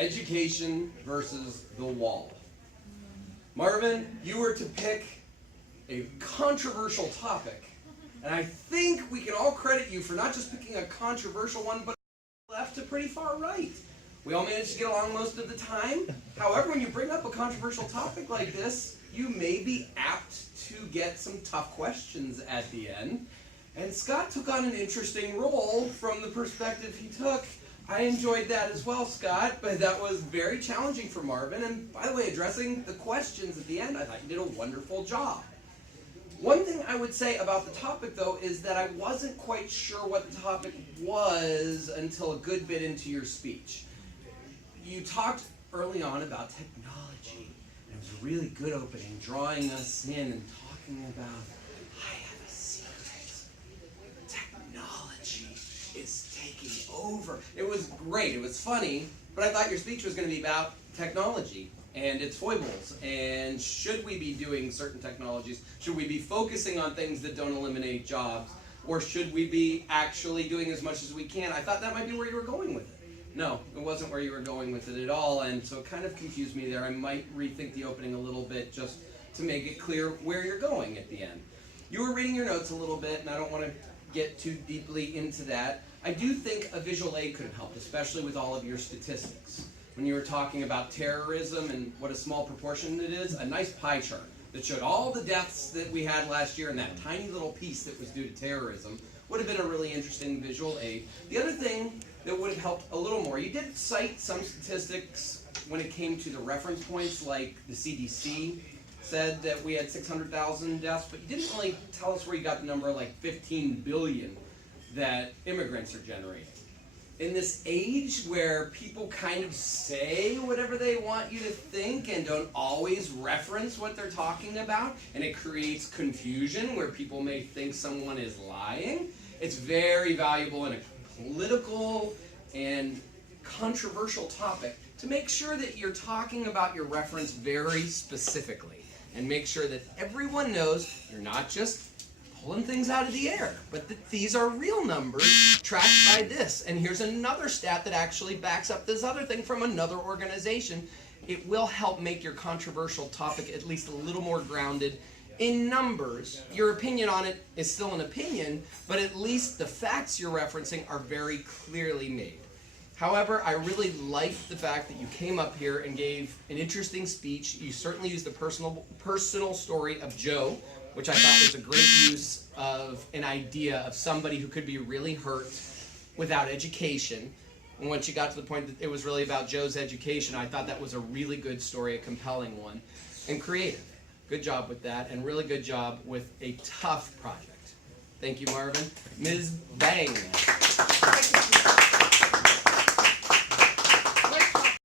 Education versus the wall. Marvin, you were to pick a controversial topic, and I think we can all credit you for not just picking a controversial one, but left to pretty far right. We all managed to get along most of the time. However, when you bring up a controversial topic like this, you may be apt to get some tough questions at the end. And Scott took on an interesting role from the perspective he took. I enjoyed that as well, Scott, but that was very challenging for Marvin. And by the way, addressing the questions at the end, I thought you did a wonderful job. One thing I would say about the topic, though, is that I wasn't quite sure what the topic was until a good bit into your speech. You talked early on about technology, and it was a really good opening, drawing us in and talking about, I have a secret. Technology is taking over. It was great. It was funny, but I thought your speech was going to be about technology and its foibles, and should we be doing certain technologies? Should we be focusing on things that don't eliminate jobs, or should we be actually doing as much as we can? I thought that might be where you were going with it. No, it wasn't where you were going with it at all, and so it kind of confused me there. I might rethink the opening a little bit just to make it clear where you're going at the end. You were reading your notes a little bit, and I don't want to get too deeply into that. I do think a visual aid could have helped, especially with all of your statistics. When you were talking about terrorism and what a small proportion it is, a nice pie chart that showed all the deaths that we had last year and that tiny little piece that was due to terrorism would have been a really interesting visual aid. The other thing that would have helped a little more, you did cite some statistics when it came to the reference points, like the CDC said that we had 600,000 deaths, but you didn't really tell us where you got the number like 15 billion that immigrants are generating. In this age where people kind of say whatever they want you to think and don't always reference what they're talking about, and it creates confusion where people may think someone is lying, it's very valuable in a political and controversial topic to make sure that you're talking about your reference very specifically and make sure that everyone knows you're not just pulling things out of the air, but that these are real numbers tracked by this. And here's another stat that actually backs up this other thing from another organization. It will help make your controversial topic at least a little more grounded in numbers. Your opinion on it is still an opinion, but at least the facts you're referencing are very clearly made. However, I really liked the fact that you came up here and gave an interesting speech. You certainly used the personal story of Joe, which I thought was a great use of an idea of somebody who could be really hurt without education. And once you got to the point that it was really about Joe's education, I thought that was a really good story, a compelling one, and creative. Good job with that, and really good job with a tough project. Thank you, Marvin. Ms. Bang.